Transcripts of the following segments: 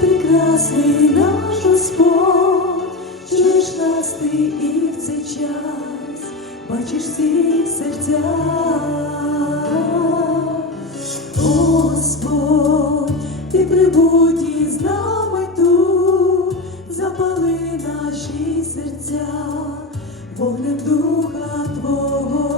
прекрасний наш Господь, чуєш нас ти і в цей час, бачиш всі серця. Господь, ти прибудь із нами тут, запали наші серця, вогнем духа Твого.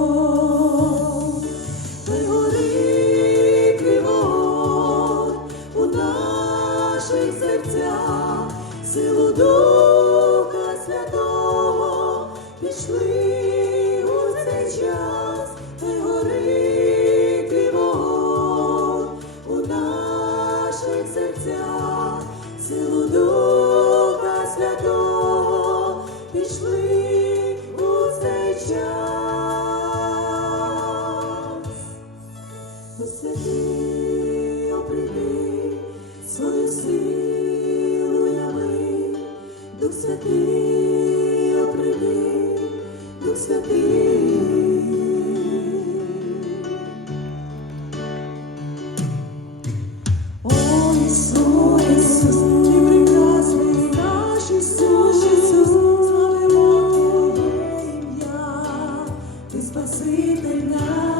Святий, оприйди, Дух Святий. О, Ісус, Ісус, ти прекрасний наш Ісус, Ісус, славимо Твоє ім'я, Спаситель наш.